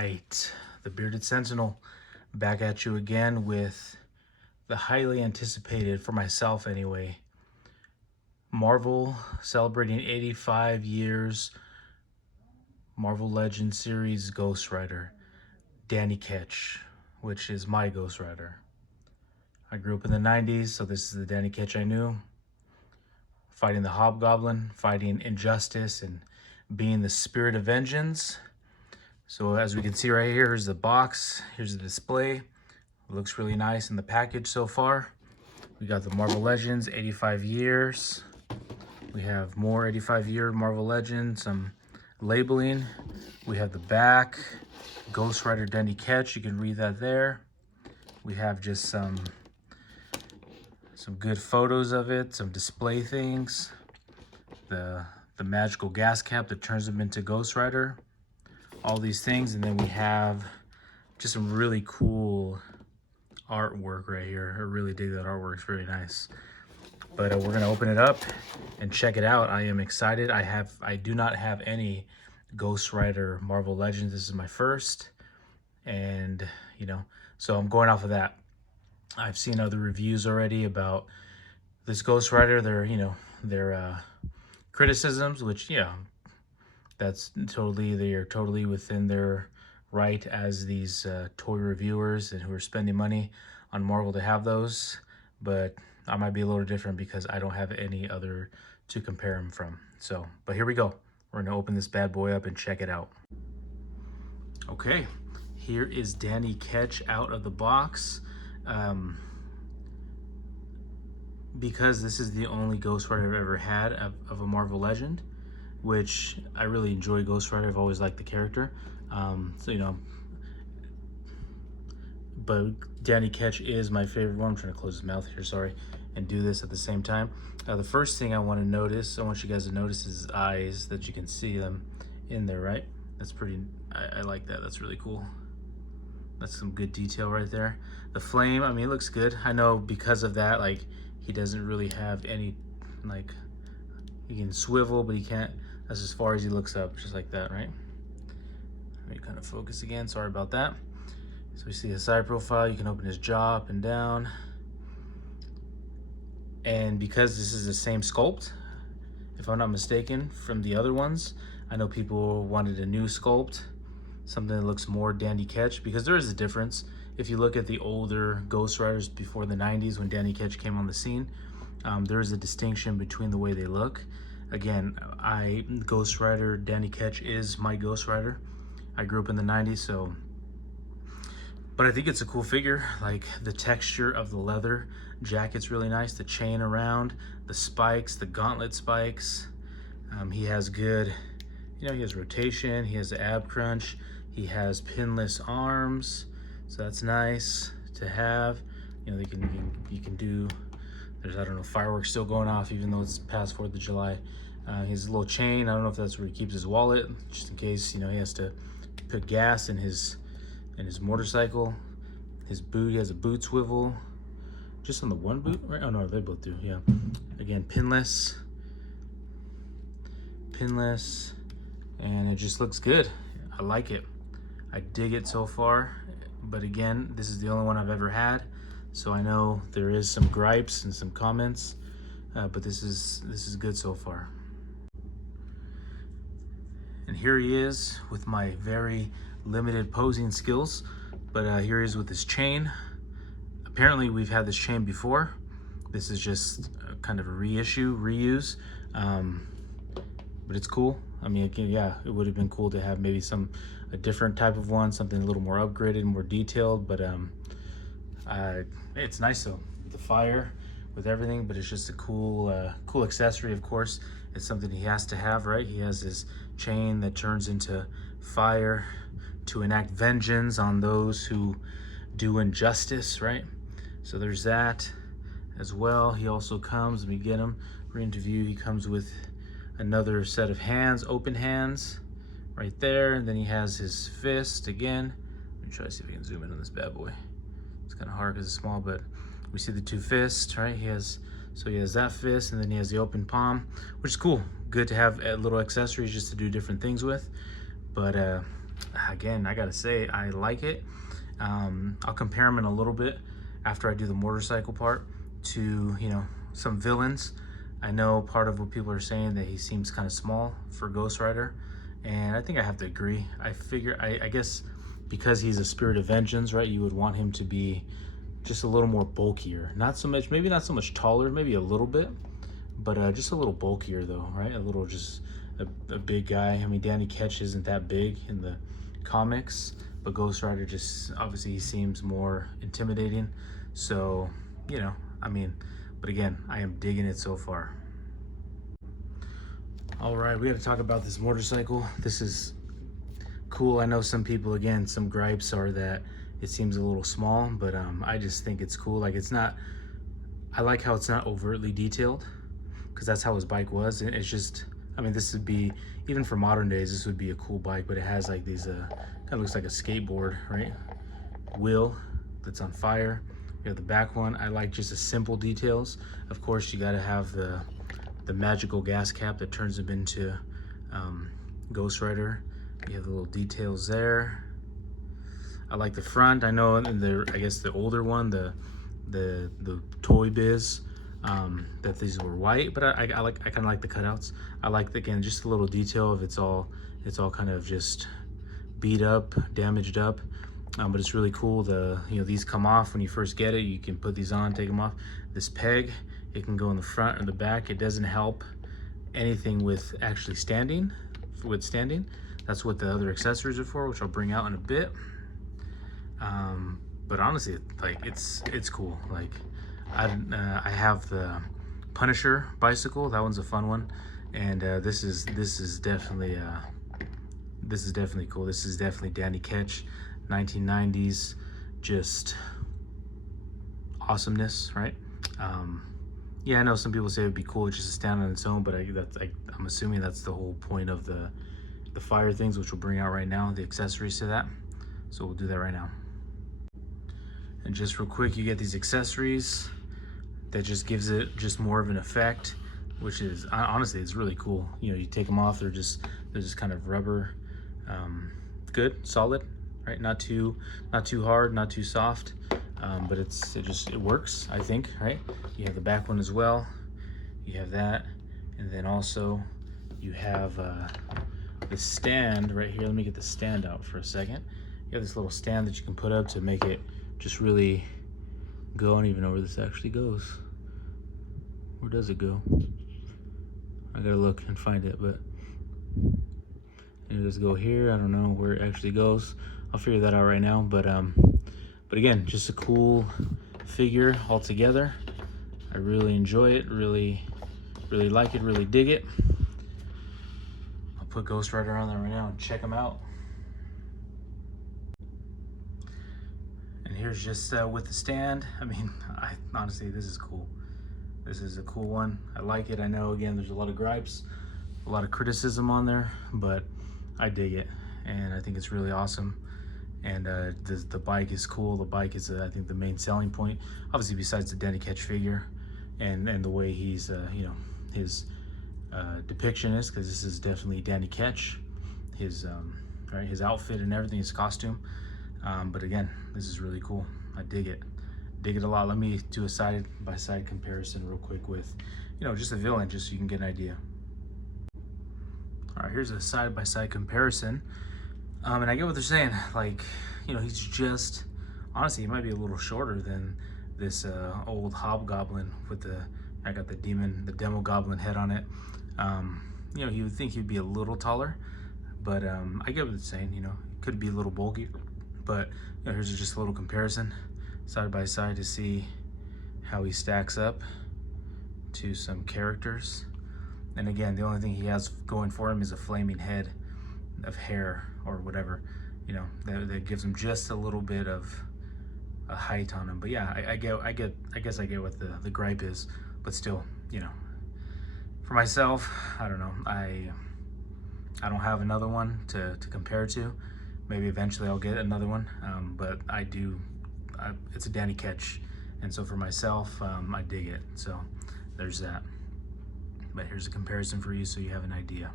right, the Bearded Sentinel back at you again with the highly anticipated, for myself anyway, Marvel celebrating 85 years, Marvel Legends series Ghost Rider, Danny Ketch, which is my Ghost Rider. I grew up in the 90s, so this is the Danny Ketch I knew. Fighting the Hobgoblin, fighting injustice, and being the spirit of vengeance. So as we can see right here, here's the box, here's the display. It looks really nice in the package so far. We got the Marvel Legends, 85 years. We have more 85-year Marvel Legends, some labeling. We have the back, Ghost Rider Danny Ketch, you can read that there. We have just some good photos of it, some display things. The magical gas cap that turns him into Ghost Rider. All these things, and then we have just some really cool artwork right here. I really dig that artwork, it's really nice. But we're gonna open it up and check it out. I am excited. I do not have any Ghost Rider Marvel Legends. This is my first, and so I'm going off of that. I've seen other reviews already about this Ghost Rider, their criticisms, which that's they are totally within their right as these toy reviewers and who are spending money on Marvel to have those. But I might be a little different because I don't have any other to compare them from. So, but here we go. We're gonna open this bad boy up and check it out. Okay, here is Danny Ketch out of the box. Because this is the only Ghost Rider I've ever had of a Marvel Legend, which I really enjoy Ghost Rider. I've always liked the character. But Danny Ketch is my favorite one. I'm trying to close his mouth here, sorry, and do this at the same time. The first thing I want you guys to notice is his eyes, that you can see them in there, right? That's pretty, I like that. That's really cool. That's some good detail right there. The flame, I mean, it looks good. I know because of that, like, he doesn't really have any, like, he can swivel, but he can't. That's as far as he looks up, just like that, right? Let me kind of focus again, sorry about that. So we see his side profile, you can open his jaw up and down. And because this is the same sculpt, if I'm not mistaken, from the other ones, I know people wanted a new sculpt, something that looks more Danny Ketch, because there is a difference. If you look at the older Ghost Riders before the 90s when Danny Ketch came on the scene, there is a distinction between the way they look. Again, Ghost Rider Danny Ketch is my Ghost Rider. I grew up in the 90s, so, but I think it's a cool figure. Like, the texture of the leather jacket's really nice, the chain around, the spikes, the gauntlet spikes. He has good, he has rotation, he has the ab crunch, he has pinless arms, so that's nice to have. You can do, there's, I don't know, fireworks still going off even though it's past 4th of July. His little chain, I don't know if that's where he keeps his wallet, just in case, he has to put gas in his motorcycle. His boot, he has a boot swivel. Just on the one boot, right? Oh no, they both do, yeah. Again, pinless, and it just looks good. I like it. I dig it so far. But again, this is the only one I've ever had, so I know there is some gripes and some comments, but this is good so far. And here he is with my very limited posing skills, but here he is with his chain. Apparently we've had this chain before. This is just kind of a reuse, but it's cool. I mean, again, yeah, it would have been cool to have maybe a different type of one, something a little more upgraded, more detailed, but it's nice though, the fire with everything. But it's just a cool accessory. Of course, it's something he has to have, right? He has his chain that turns into fire to enact vengeance on those who do injustice, right? So there's that as well. He also comes, we get him, we're into view, he comes with another set of hands, open hands right there, and then he has his fist again. Let me try to see if I can zoom in on this bad boy. It's kind of hard because it's small, but we see the two fists, right? He has that fist, and then he has the open palm, which is cool. Good to have little accessories just to do different things with. But again, I gotta say, I like it. I'll compare them in a little bit after I do the motorcycle part to, you know, some villains. I know part of what people are saying that he seems kind of small for Ghost Rider, and I think I have to agree. I guess because he's a spirit of vengeance, right, you would want him to be just a little more bulkier. Not so much, maybe not so much taller, maybe a little bit, but just a little bulkier though, right? A little, just a big guy. I mean, Danny Ketch isn't that big in the comics, but Ghost Rider just, obviously he seems more intimidating. So, you know, I mean, but again, I am digging it so far. All right, we got to talk about this motorcycle. This is cool. I know some people, again, some gripes are that it seems a little small, but I just think it's cool. Like, it's not, I like how it's not overtly detailed, because that's how his bike was. And it's just, I mean, this would be, even for modern days, this would be a cool bike, but it has like these, kind of looks like a skateboard, right? Wheel that's on fire. You have the back one. I like just the simple details. Of course, you got to have the magical gas cap that turns him into Ghost Rider. You have the little details there. I like the front. I know in the, I guess the older one, the Toy Biz, that these were white, but I kind of like the cutouts. I like, again, just a little detail of it's all kind of just beat up, damaged up, but it's really cool. You know, these come off when you first get it. You can put these on, take them off. This peg, it can go in the front or the back. It doesn't help anything with actually standing. That's what the other accessories are for, which I'll bring out in a bit. But honestly, like, it's cool. Like, I have the Punisher bicycle. That one's a fun one, and this is definitely cool. This is definitely Danny Ketch, 1990s, just awesomeness, right? Yeah, I know some people say it'd be cool just to stand on its own, but I'm assuming that's the whole point of the fire things, which we'll bring out right now, the accessories to that. So we'll do that right now. And just real quick, you get these accessories that just gives it just more of an effect, which is, honestly, it's really cool. You know, you take them off, they're just kind of rubber, good, solid, right? Not too hard, not too soft, but it works, I think, right? You have the back one as well. You have that, and then also you have the stand right here. Let me get the stand out for a second. You have this little stand that you can put up to make it just really go. I don't even know where this actually goes. Where does it go? I gotta look and find it, but it does go here. I don't know where it actually goes. I'll figure that out right now. But again, just a cool figure altogether. I really enjoy it. Really like it. Really dig it. I'll put Ghost Rider on there right now and check him out. And here's just with the stand. I mean, honestly, this is cool. This is a cool one. I like it. I know, again, there's a lot of gripes, a lot of criticism on there, but I dig it, and I think it's really awesome. And the bike is cool. The bike is, I think, the main selling point, obviously, besides the Danny Ketch figure and the way he's, you know, his depiction is, because this is definitely Danny Ketch, his right, his outfit and everything, his costume. But again, this is really cool. I dig it a lot. Let me do a side-by-side comparison real quick with, you know, just a villain, just so you can get an idea. All right, here's a side-by-side comparison. And I get what they're saying. Like, you know, he's just, honestly, he might be a little shorter than this old hobgoblin with I got the demo goblin head on it. You know, you would think he'd be a little taller, but I get what they're saying. You know, could be a little bulky, but you know, here's just a little comparison, side by side, to see how he stacks up to some characters. And again, the only thing he has going for him is a flaming head of hair or whatever, you know, that gives him just a little bit of a height on him. But yeah, I guess I get what the gripe is, but still, you know, for myself, I don't know, I don't have another one to compare to. Maybe eventually I'll get another one, but it's a Danny Ketch, and so for myself, I dig it. So there's that. But here's a comparison for you so you have an idea.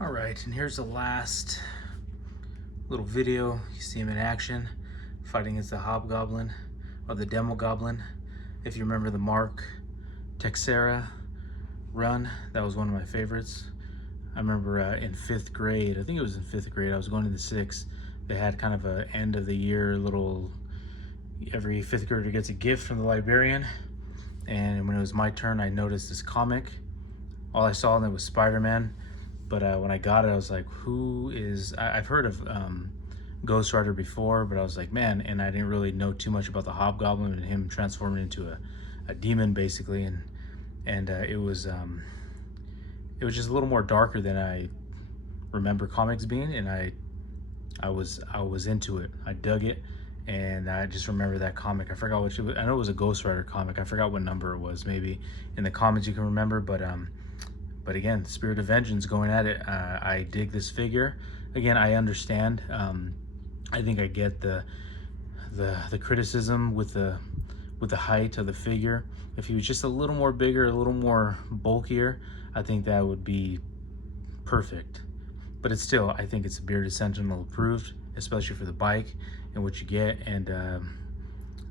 All right, and here's the last little video. You see him in action, fighting against the Hobgoblin, or the Demogoblin. If you remember the Mark Texera run, that was one of my favorites. I remember in 5th grade, I think it was in 5th grade, I was going to the 6th, they had kind of a end of the year little, every 5th grader gets a gift from the librarian. And when it was my turn, I noticed this comic. All I saw in it was Spider-Man. But when I got it, I was like, who is, I've heard of Ghost Rider before, but I was like, man, and I didn't really know too much about the Hobgoblin and him transforming into a demon basically. And it was just a little more darker than I remember comics being, and I was into it. I dug it, and I just remember that comic. I forgot what it was. I know it was a Ghost Rider comic. I forgot what number it was. Maybe in the comments you can remember, but again, Spirit of Vengeance going at it. I dig this figure. Again, I understand. I think I get the criticism with the height of the figure. If he was just a little more bigger, a little more bulkier, I think that would be perfect. But it's still, I think it's Bearded Sentinel approved, especially for the bike and what you get, and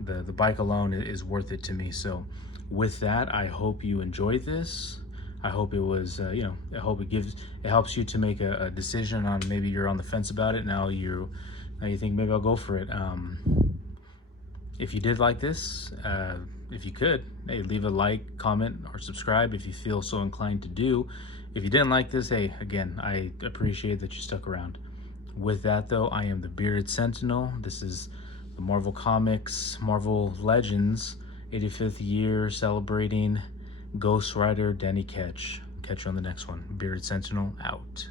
the bike alone is worth it to me. So with that, I hope you enjoyed this. I hope it was, I hope it helps you to make a decision on, maybe you're on the fence about it. Now you think maybe I'll go for it. If you did like this, if you could, hey, leave a like, comment, or subscribe if you feel so inclined to do. If you didn't like this, hey, again, I appreciate that you stuck around. With that though, I am the Bearded Sentinel. This is the Marvel Comics, Marvel Legends 85th year celebrating Ghost Rider Danny Ketch. Catch you on the next one. Bearded Sentinel out.